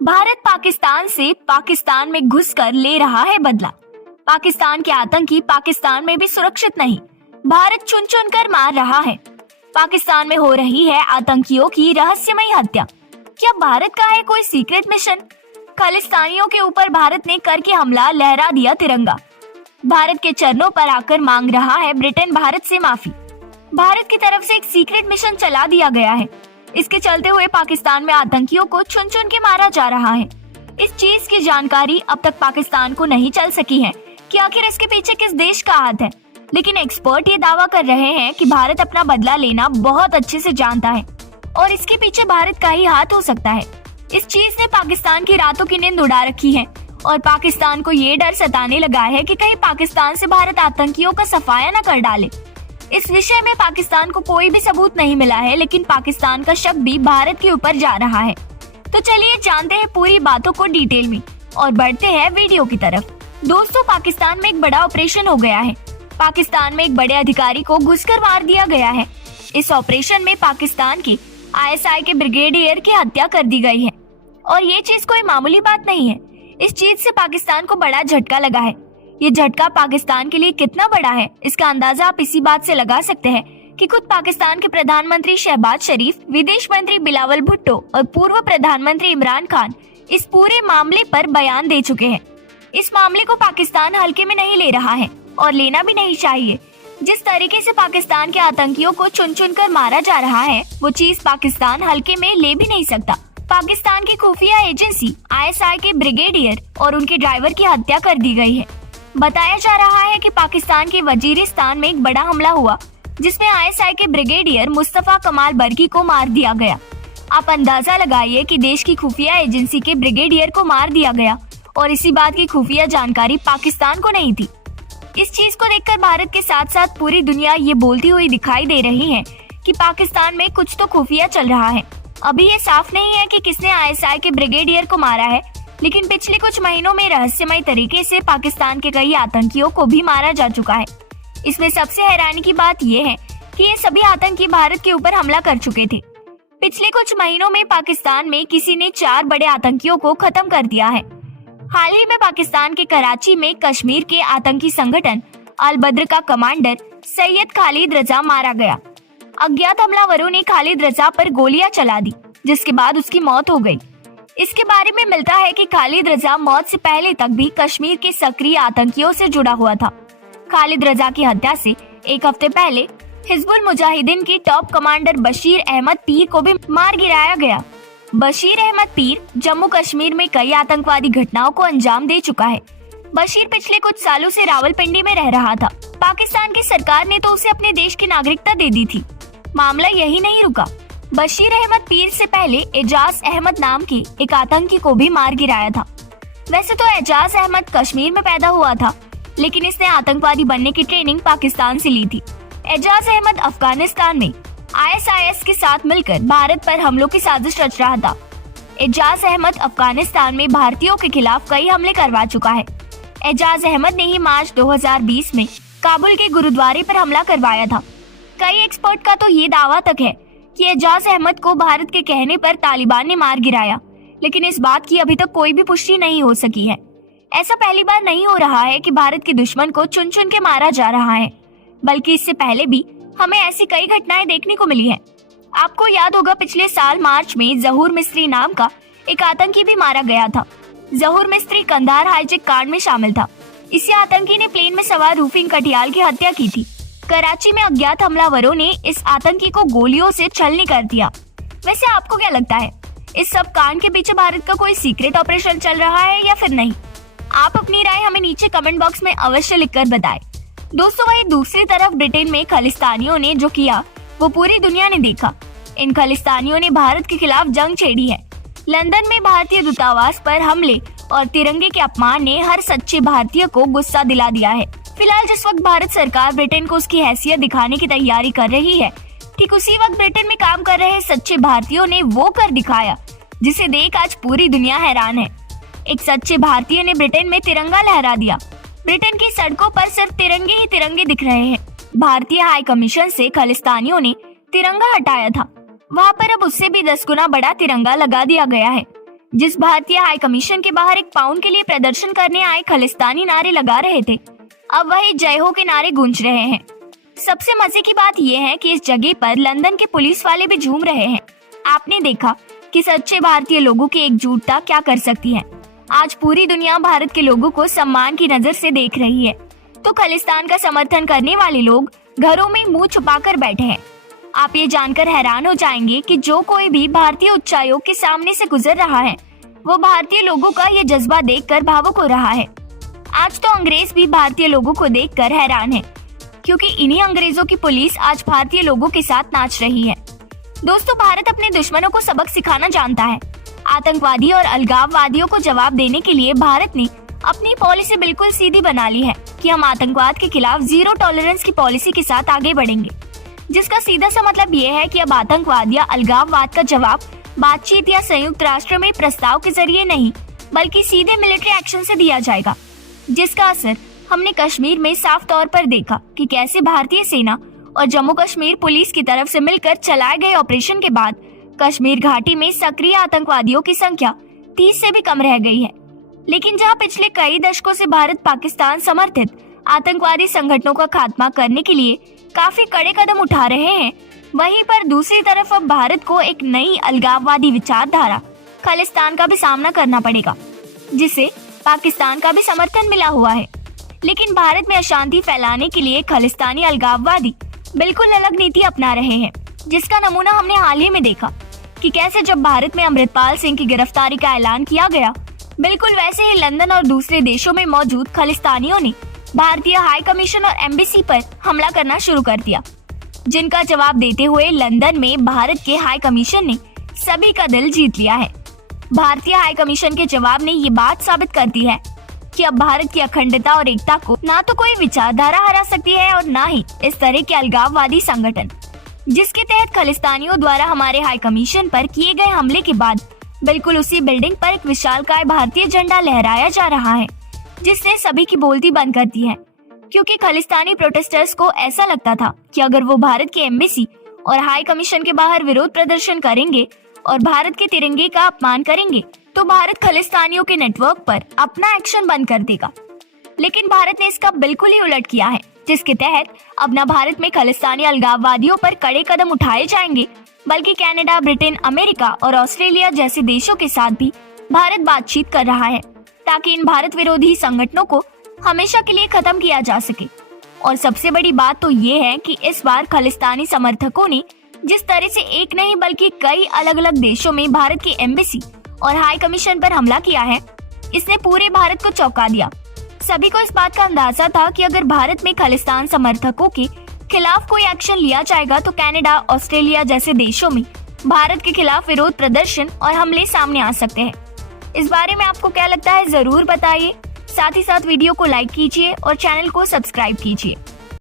भारत पाकिस्तान से पाकिस्तान में घुसकर ले रहा है बदला। पाकिस्तान के आतंकी पाकिस्तान में भी सुरक्षित नहीं, भारत चुन चुन कर मार रहा है। पाकिस्तान में हो रही है आतंकियों की रहस्यमयी हत्या। क्या भारत का है कोई सीक्रेट मिशन? खालिस्तानियों के ऊपर भारत ने करके हमला, लहरा दिया तिरंगा। भारत के चरणों पर आकर मांग रहा है ब्रिटेन भारत से माफी। भारत की तरफ से एक सीक्रेट मिशन चला दिया गया है। इसके चलते हुए पाकिस्तान में आतंकियों को चुन चुन के मारा जा रहा है। इस चीज की जानकारी अब तक पाकिस्तान को नहीं चल सकी है कि आखिर इसके पीछे किस देश का हाथ है, लेकिन एक्सपर्ट ये दावा कर रहे हैं कि भारत अपना बदला लेना बहुत अच्छे से जानता है और इसके पीछे भारत का ही हाथ हो सकता है। इस चीज ने पाकिस्तान की रातों की नींद उड़ा रखी है और पाकिस्तान को ये डर सताने लगा है कि कहीं पाकिस्तान से भारत आतंकियों का सफाया न कर डाले। इस विषय में पाकिस्तान को कोई भी सबूत नहीं मिला है, लेकिन पाकिस्तान का शक भी भारत के ऊपर जा रहा है। तो चलिए जानते हैं पूरी बातों को डिटेल में और बढ़ते हैं वीडियो की तरफ। दोस्तों, पाकिस्तान में एक बड़ा ऑपरेशन हो गया है। पाकिस्तान में एक बड़े अधिकारी को घुसकर मार दिया गया है। इस ऑपरेशन में पाकिस्तान के आईएसआई के ब्रिगेडियर की हत्या कर दी गई है और ये चीज कोई मामूली बात नहीं है। इस चीज से पाकिस्तान को बड़ा झटका लगा है। ये झटका पाकिस्तान के लिए कितना बड़ा है, इसका अंदाजा आप इसी बात से लगा सकते हैं कि खुद पाकिस्तान के प्रधानमंत्री शहबाज शरीफ, विदेश मंत्री बिलावल भुट्टो और पूर्व प्रधानमंत्री इमरान खान इस पूरे मामले पर बयान दे चुके हैं। इस मामले को पाकिस्तान हल्के में नहीं ले रहा है और लेना भी नहीं चाहिए। जिस तरीके से पाकिस्तान के आतंकियों को चुन चुन कर मारा जा रहा है, वो चीज पाकिस्तान हल्के में ले भी नहीं सकता। पाकिस्तान की खुफिया एजेंसी आईएसआई के ब्रिगेडियर और उनके ड्राइवर की हत्या कर दी गई है। बताया जा रहा है कि पाकिस्तान के वजीरिस्तान में एक बड़ा हमला हुआ जिसमें आईएसआई के ब्रिगेडियर मुस्तफा कमाल बर्की को मार दिया गया। आप अंदाजा लगाइए कि देश की खुफिया एजेंसी के ब्रिगेडियर को मार दिया गया और इसी बात की खुफिया जानकारी पाकिस्तान को नहीं थी। इस चीज को देखकर भारत के साथ साथ पूरी दुनिया ये बोलती हुई दिखाई दे रही है कि पाकिस्तान में कुछ तो खुफिया चल रहा है। अभी ये साफ नहीं है कि किसने आईएसआई के ब्रिगेडियर को मारा है, लेकिन पिछले कुछ महीनों में रहस्यमय तरीके से पाकिस्तान के कई आतंकियों को भी मारा जा चुका है। इसमें सबसे हैरानी की बात यह है कि ये सभी आतंकी भारत के ऊपर हमला कर चुके थे। पिछले कुछ महीनों में पाकिस्तान में किसी ने 4 बड़े आतंकियों को खत्म कर दिया है। हाल ही में पाकिस्तान के कराची में कश्मीर के आतंकी संगठन अल बद्र का कमांडर सैयद खालिद रजा मारा गया। अज्ञात हमलावरों ने खालिद रजा पर गोलियां चला दी, जिसके बाद उसकी मौत हो गई। इसके बारे में मिलता है कि खालिद रजा मौत से पहले तक भी कश्मीर के सक्रिय आतंकियों से जुड़ा हुआ था। खालिद रजा की हत्या से एक हफ्ते पहले हिजबुल मुजाहिदीन के टॉप कमांडर बशीर अहमद पीर को भी मार गिराया गया। बशीर अहमद पीर जम्मू कश्मीर में कई आतंकवादी घटनाओं को अंजाम दे चुका है। बशीर पिछले कुछ सालों से रावलपिंडी में रह रहा था। पाकिस्तान की सरकार ने तो उसे अपने देश की नागरिकता दे दी थी। मामला यही नहीं रुका। बशीर अहमद पीर से पहले एजाज अहमद नाम के एक आतंकी को भी मार गिराया था। वैसे तो एजाज अहमद कश्मीर में पैदा हुआ था, लेकिन इसने आतंकवादी बनने की ट्रेनिंग पाकिस्तान से ली थी। एजाज अहमद अफगानिस्तान में आईएसआईएस के साथ मिलकर भारत पर हमलों की साजिश रच रहा था। एजाज अहमद अफगानिस्तान में भारतीयों के खिलाफ कई हमले करवा चुका है। एजाज अहमद ने ही मार्च 2020 में काबुल के गुरुद्वारे पर हमला करवाया था। कई एक्सपर्ट का तो ये दावा तक है कि एजाज अहमद को भारत के कहने पर तालिबान ने मार गिराया, लेकिन इस बात की अभी तक कोई भी पुष्टि नहीं हो सकी है। ऐसा पहली बार नहीं हो रहा है कि भारत के दुश्मन को चुन चुन के मारा जा रहा है, बल्कि इससे पहले भी हमें ऐसी कई घटनाएं देखने को मिली है। आपको याद होगा पिछले साल मार्च में जहूर मिस्त्री नाम का एक आतंकी भी मारा गया था। जहूर मिस्त्री कंधार हाईजैक कांड में शामिल था। इसी आतंकी ने प्लेन में सवार रूफिंग कटियाल की हत्या की थी। कराची में अज्ञात हमलावरों ने इस आतंकी को गोलियों से छलनी कर दिया। वैसे आपको क्या लगता है, इस सब कांड के पीछे भारत का कोई सीक्रेट ऑपरेशन चल रहा है या फिर नहीं? आप अपनी राय हमें नीचे कमेंट बॉक्स में अवश्य लिखकर बताएं। दोस्तों, वहीं दूसरी तरफ ब्रिटेन में खालिस्तानियों ने जो किया वो पूरी दुनिया ने देखा। इन खालिस्तानियों ने भारत के खिलाफ जंग छेड़ी है। लंदन में भारतीय दूतावास पर हमले और तिरंगे के अपमान ने हर सच्चे भारतीय को गुस्सा दिला दिया है। फिलहाल जिस वक्त भारत सरकार ब्रिटेन को उसकी हैसियत दिखाने की तैयारी कर रही है, ठीक उसी वक्त ब्रिटेन में काम कर रहे सच्चे भारतीयों ने वो कर दिखाया जिसे देख आज पूरी दुनिया हैरान है। एक सच्चे भारतीय ने ब्रिटेन में तिरंगा लहरा दिया। ब्रिटेन की सड़कों पर सिर्फ तिरंगे ही तिरंगे दिख रहे हैं। भारतीय हाई कमीशन से खालिस्तानियों ने तिरंगा हटाया था, वहाँ पर अब उससे भी 10 गुना बड़ा तिरंगा लगा दिया गया है। जिस भारतीय हाई कमीशन के बाहर 1 पाउंड के लिए प्रदर्शन करने आए खालिस्तानी नारे लगा रहे थे, अब वही जय हो के नारे गूंज रहे हैं। सबसे मजे की बात यह है कि इस जगह पर लंदन के पुलिस वाले भी झूम रहे हैं। आपने देखा कि सच्चे भारतीय लोगों की एकजुटता क्या कर सकती है। आज पूरी दुनिया भारत के लोगों को सम्मान की नजर से देख रही है, तो खालिस्तान का समर्थन करने वाले लोग घरों में मुंह छुपाकर बैठे हैं। आप ये जानकर हैरान हो जाएंगे कि जो कोई भी भारतीय उच्चायोग के सामने से गुजर रहा है, वो भारतीय लोगों का ये जज्बा देखकर भावुक हो रहा है। आज तो अंग्रेज भी भारतीय लोगों को देखकर हैरान है, क्योंकि इन्हीं अंग्रेजों की पुलिस आज भारतीय लोगों के साथ नाच रही है। दोस्तों, भारत अपने दुश्मनों को सबक सिखाना जानता है। आतंकवादी और अलगाववादियों को जवाब देने के लिए भारत ने अपनी पॉलिसी बिल्कुल सीधी बना ली है कि हम आतंकवाद के खिलाफ जीरो टॉलरेंस की पॉलिसी के साथ आगे बढ़ेंगे, जिसका सीधा सा मतलब ये है कि अब आतंकवाद या अलगाववाद का जवाब बातचीत या संयुक्त राष्ट्र में प्रस्ताव के जरिए नहीं, बल्कि सीधे मिलिट्री एक्शन से दिया जाएगा, जिसका असर हमने कश्मीर में साफ तौर पर देखा कि कैसे भारतीय सेना और जम्मू कश्मीर पुलिस की तरफ से मिलकर चलाए गए ऑपरेशन के बाद कश्मीर घाटी में सक्रिय आतंकवादियों की संख्या 30 से भी कम रह गई है। लेकिन जहां पिछले कई दशकों से भारत पाकिस्तान समर्थित आतंकवादी संगठनों का खात्मा करने के लिए काफी कड़े कदम उठा रहे हैं, वहीं पर दूसरी तरफ अब भारत को एक नई अलगाववादी विचारधारा खालिस्तान का भी सामना करना पड़ेगा, जिसे पाकिस्तान का भी समर्थन मिला हुआ है। लेकिन भारत में अशांति फैलाने के लिए खालिस्तानी अलगाववादी बिल्कुल अलग नीति अपना रहे हैं, जिसका नमूना हमने हाल ही में देखा कि कैसे जब भारत में अमृतपाल सिंह की गिरफ्तारी का ऐलान किया गया, बिल्कुल वैसे ही लंदन और दूसरे देशों में मौजूद खालिस्तानियों ने भारतीय हाई कमीशन और एम्बेसी पर हमला करना शुरू कर दिया, जिनका जवाब देते हुए लंदन में भारत के हाई कमीशन ने सभी का दिल जीत लिया है। भारतीय हाई कमीशन के जवाब ने ये बात साबित कर दी है कि अब भारत की अखंडता और एकता को ना तो कोई विचारधारा हरा सकती है और ना ही इस तरह के अलगाववादी संगठन, जिसके तहत खालिस्तानियों द्वारा हमारे हाई कमीशन पर किए गए हमले के बाद बिल्कुल उसी बिल्डिंग पर एक विशालकाय भारतीय झंडा लहराया जा रहा है, जिसने सभी की बोलती बंद कर दी है। क्योंकि खालिस्तानी प्रोटेस्टर्स को ऐसा लगता था कि अगर वो भारत के एम्बेसी और हाई कमीशन के बाहर विरोध प्रदर्शन करेंगे और भारत के तिरंगे का अपमान करेंगे, तो भारत खालिस्तानियों के नेटवर्क पर अपना एक्शन बंद कर देगा। लेकिन भारत ने इसका बिल्कुल ही उलट किया है, जिसके तहत अब न भारत में खालिस्तानी अलगाववादियों पर कड़े कदम उठाए जाएंगे, बल्कि कनाडा, ब्रिटेन, अमेरिका और ऑस्ट्रेलिया जैसे देशों के साथ भी भारत बातचीत कर रहा है, ताकि इन भारत विरोधी संगठनों को हमेशा के लिए खत्म किया जा सके। और सबसे बड़ी बात तो ये है कि इस बार खालिस्तानी समर्थकों ने जिस तरह से एक नहीं बल्कि कई अलग अलग देशों में भारत की एम्बेसी और हाई कमीशन पर हमला किया है, इसने पूरे भारत को चौंका दिया। सभी को इस बात का अंदाजा था कि अगर भारत में खालिस्तान समर्थकों के खिलाफ कोई एक्शन लिया जाएगा तो कनाडा, ऑस्ट्रेलिया जैसे देशों में भारत के खिलाफ विरोध प्रदर्शन और हमले सामने आ सकते हैं। इस बारे में आपको क्या लगता है, जरूर बताइए। साथ ही साथ वीडियो को लाइक कीजिए और चैनल को सब्सक्राइब कीजिए।